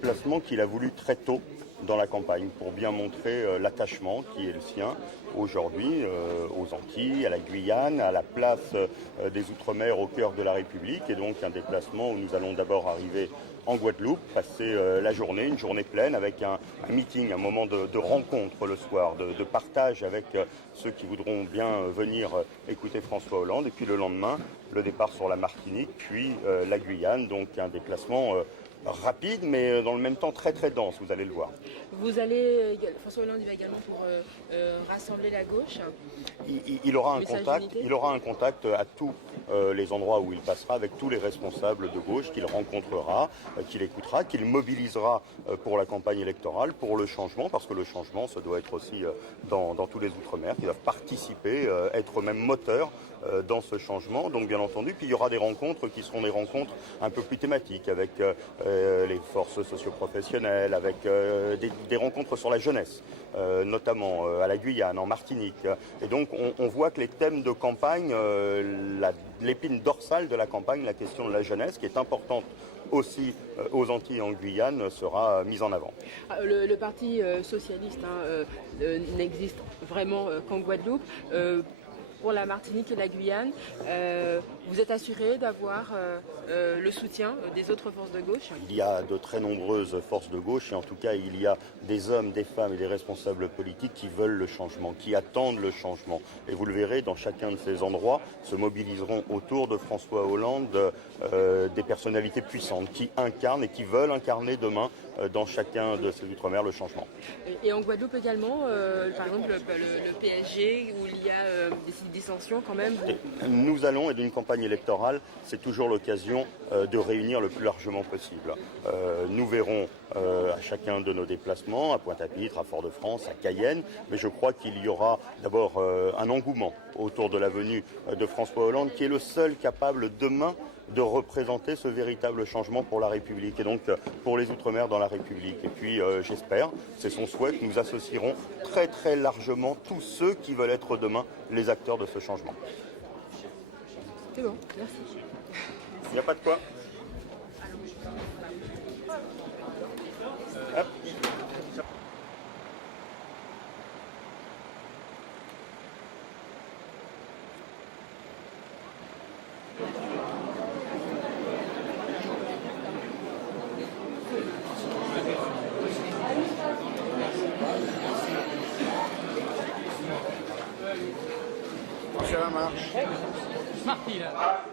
déplacement qu'il a voulu très tôt dans la campagne pour bien montrer l'attachement qui est le sien aujourd'hui aux Antilles, à la Guyane, à la place des Outre-mer au cœur de la République, et donc un déplacement où nous allons d'abord arriver en Guadeloupe, passer la journée, une journée pleine avec un meeting, un moment de rencontre le soir, de partage avec ceux qui voudront bien venir écouter François Hollande, et puis le lendemain, le départ sur la Martinique, puis la Guyane, donc un déplacement rapide, mais dans le même temps très très dense, vous allez le voir. François Hollande, il va également pour rassembler la gauche. Il aura un contact à tous les endroits où il passera avec tous les responsables de gauche qu'il rencontrera, qu'il écoutera, qu'il mobilisera pour la campagne électorale, pour le changement, parce que le changement, ça doit être aussi dans tous les Outre-mer, qui doivent participer, être même moteurs dans ce changement. Donc bien entendu, puis il y aura des rencontres qui seront des rencontres un peu plus thématiques avec les forces socioprofessionnelles, avec des rencontres sur la jeunesse, notamment à la Guyane, en Martinique. Et donc on voit que les thèmes de campagne, l'épine dorsale de la campagne, la question de la jeunesse, qui est importante aussi aux Antilles et en Guyane, sera mise en avant. Le Parti socialiste n'existe vraiment qu'en Guadeloupe. Pour la Martinique et la Guyane, vous êtes assuré d'avoir le soutien des autres forces de gauche? Il y a de très nombreuses forces de gauche, et en tout cas il y a des hommes, des femmes et des responsables politiques qui veulent le changement, qui attendent le changement. Et vous le verrez, dans chacun de ces endroits se mobiliseront autour de François Hollande des personnalités puissantes qui incarnent et qui veulent incarner demain dans chacun de ces Outre-mer le changement. Et en Guadeloupe également, par exemple le PSG, où il y a des dissensions quand même. Nous allons, et d'une campagne électorale, c'est toujours l'occasion de réunir le plus largement possible. Nous verrons à chacun de nos déplacements, à Pointe-à-Pitre, à Fort-de-France, à Cayenne, mais je crois qu'il y aura d'abord un engouement autour de la venue de François Hollande, qui est le seul capable demain de représenter ce véritable changement pour la République et donc pour les Outre-mer dans la République. Et puis j'espère, c'est son souhait, que nous associerons très très largement tous ceux qui veulent être demain les acteurs de ce changement. C'est bon, merci. Il n'y a pas de quoi. Hop. Ça marche. Marty là.